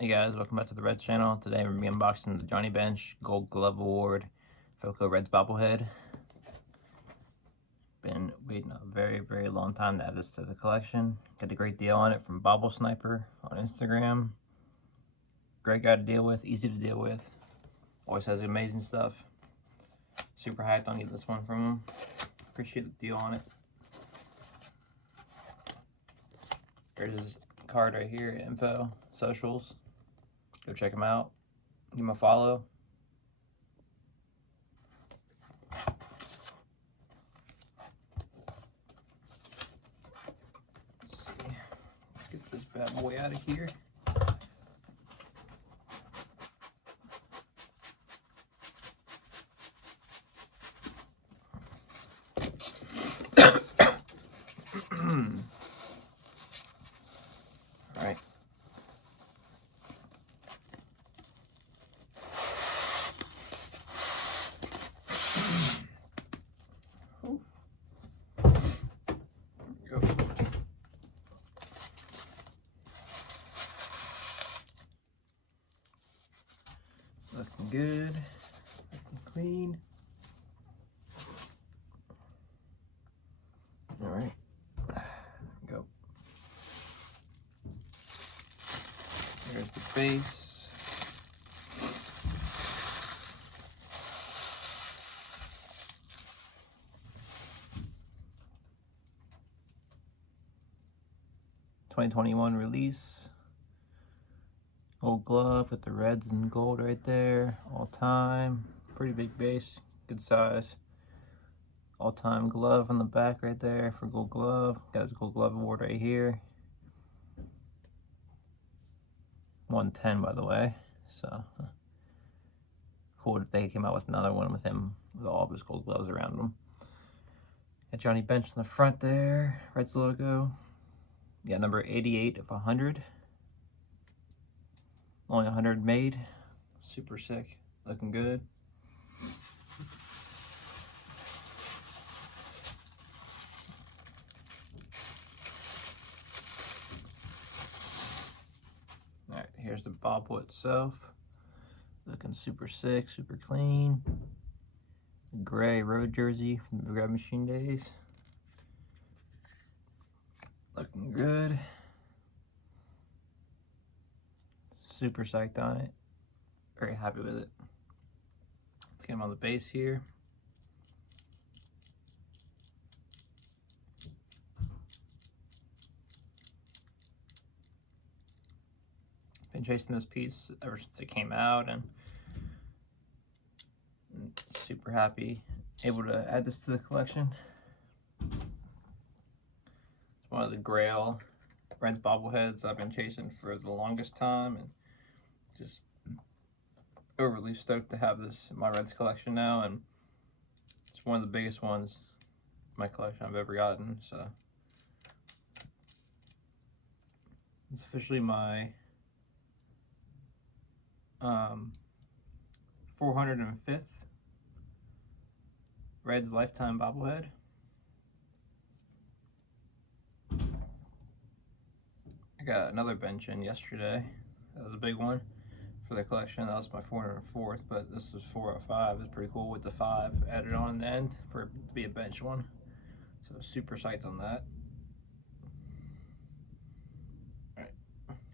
Hey guys, welcome back to the Reds channel. Today we're going to be unboxing the Johnny Bench Gold Glove Award Foco Reds Bobblehead. Been waiting a very long time to add this to the collection. Got a great deal on it from Bobble Sniper on Instagram. Great guy to deal with, easy to deal with. Always has amazing stuff. Super hyped on getting this one from him. Appreciate the deal on it. There's his card right here, info, socials. Go check him out. Give him a follow. Let's see. Let's get this bad boy out of here. All right. Looking good, looking clean. All right, there we go. There's the base. '21 release. Gold glove with the Reds and gold right there. All time. Pretty big base. Good size. All time glove on the back right there for gold glove. Got his gold glove award right here. 110 by the way. So cool if they came out with another one with him with all of his gold gloves around him. Got Johnny Bench in the front there. Reds logo. Yeah, number 88 of 100. Only 100 made. Super sick. Looking good. Alright, here's the bobble itself. Looking super sick, super clean. Gray road jersey from the grab machine days. Looking good. Super psyched on it. Very happy with it. Let's get him on the base here. Been chasing this piece ever since it came out and super happy able to add this to the collection. It's one of the grail Reds bobbleheads I've been chasing for the longest time, and just overly stoked to have this in my Reds collection now, and it's one of the biggest ones in my collection I've ever gotten. So it's officially my 405th Reds Lifetime Bobblehead. I got another bench in yesterday. That was a big one for the collection. That was my 404th, but this was 405. It's pretty cool with the 5 added on in the end for it to be a bench one. So super psyched on that. Alright,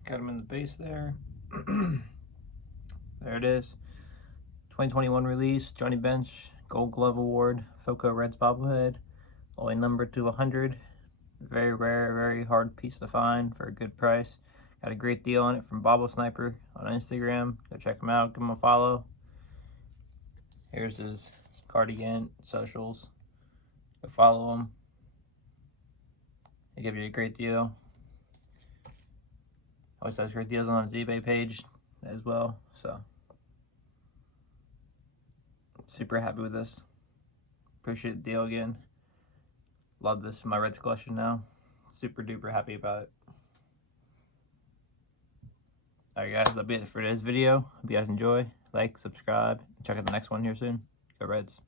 got him in the base there. There it is. 2021 release, Johnny Bench, Gold Glove Award, Foco Reds Bobblehead. Only numbered to 100. Very rare, very hard piece to find for a good price. Got a great deal on it from Bobble Sniper on Instagram. Go check him out, give him a follow. Here's his cardigan socials. Go follow him. They give you a great deal. Always has great deals on his eBay page as well. So super happy with this. Appreciate the deal again. Love this in my Reds collection now. Super duper happy about it. Alright guys, that'll be it for today's video. Hope you guys enjoy. Like, subscribe, and check out the next one here soon. Go Reds.